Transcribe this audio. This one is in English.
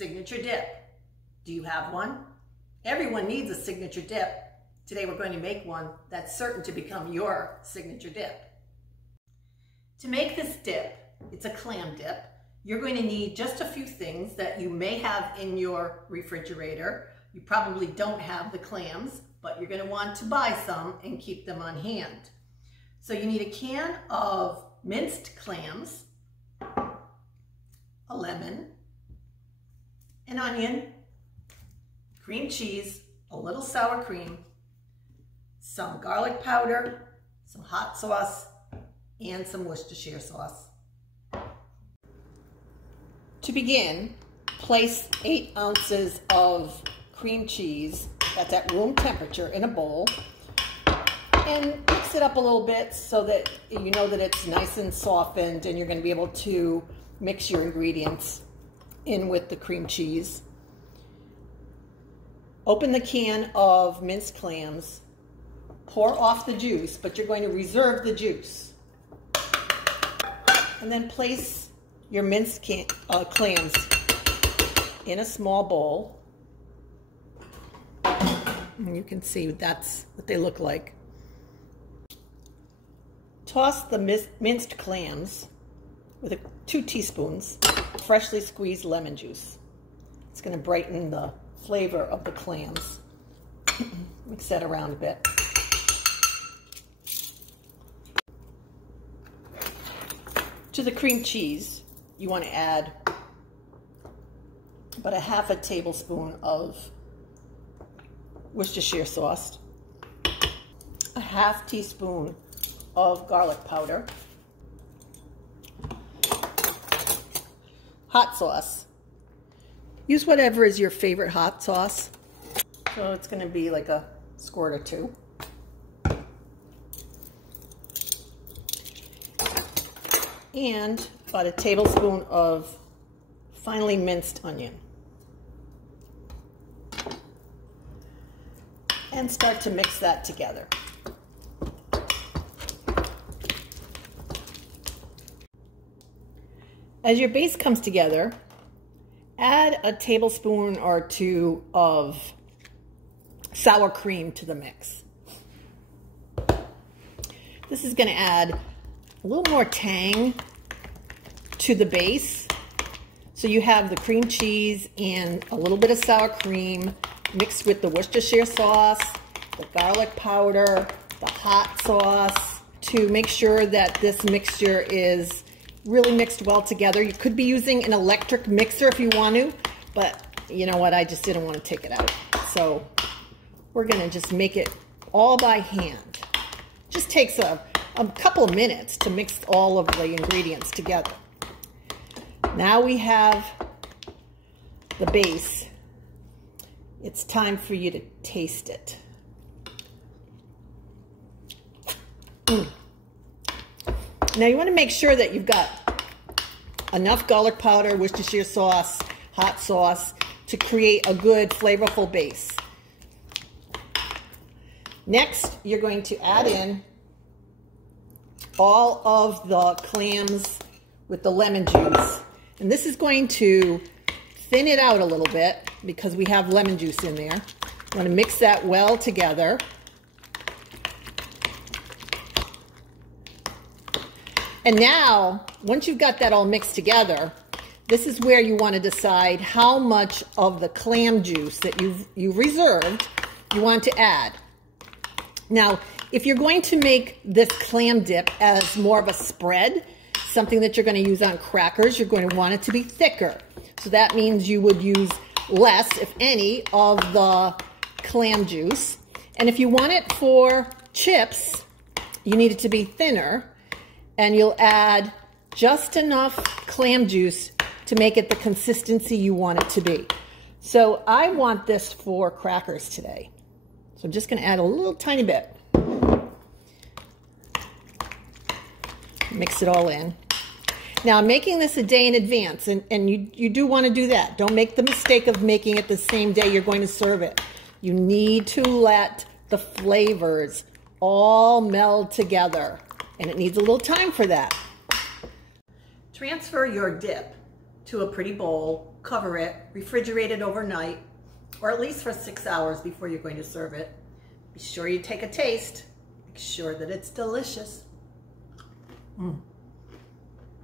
signature dip. Do you have one? Everyone needs a signature dip. Today we're going to make one that's certain to become your signature dip. To make this dip, it's a clam dip, you're going to need just a few things that you may have in your refrigerator. You probably don't have the clams, but you're going to want to buy some and keep them on hand. So you need a can of minced clams, a lemon, an onion, cream cheese, a little sour cream, some garlic powder, some hot sauce, and some Worcestershire sauce. To begin, place 8 ounces of cream cheese that's at room temperature in a bowl and mix it up a little bit so that you know that it's nice and softened and you're going to be able to mix your ingredients in with the cream cheese. Open the can of minced clams, pour off the juice, but you're going to reserve the juice. And then place your minced clams in a small bowl. And you can see that's what they look like. Toss the minced clams with 2 teaspoons freshly squeezed lemon juice. It's going to brighten the flavor of the clams. Mix that around a bit. To the cream cheese, you want to add about a half a tablespoon of Worcestershire sauce, a half teaspoon of garlic powder, hot sauce. Use whatever is your favorite hot sauce. So it's going to be like a squirt or 2. And about a tablespoon of finely minced onion. And start to mix that together. As your base comes together, add a tablespoon or 2 of sour cream to the mix. This is going to add a little more tang to the base. So you have the cream cheese and a little bit of sour cream mixed with the Worcestershire sauce, the garlic powder, the hot sauce to make sure that this mixture is really mixed well together. You could be using an electric mixer if you want to, but you know what, I just didn't want to take it out. So we're going to just make it all by hand. Just takes a couple of minutes to mix all of the ingredients together. Now we have the base. It's time for you to taste it. Now you want to make sure that you've got enough garlic powder, Worcestershire sauce, hot sauce to create a good flavorful base. Next, you're going to add in all of the clams with the lemon juice. And this is going to thin it out a little bit because we have lemon juice in there. You want to mix that well together. And now, once you've got that all mixed together, this is where you want to decide how much of the clam juice that you've reserved you want to add. Now, if you're going to make this clam dip as more of a spread, something that you're going to use on crackers, you're going to want it to be thicker. So that means you would use less, if any, of the clam juice. And if you want it for chips, you need it to be thinner. And you'll add just enough clam juice to make it the consistency you want it to be. So I want this for crackers today. So I'm just going to add a little tiny bit. Mix it all in. Now I'm making this a day in advance, and you do want to do that. Don't make the mistake of making it the same day you're going to serve it. You need to let the flavors all meld together, and it needs a little time for that. Transfer your dip to a pretty bowl cover it, refrigerate it overnight, or at least for 6 hours before you're going to serve it. Be sure you take a taste. Make sure that it's delicious. Mm.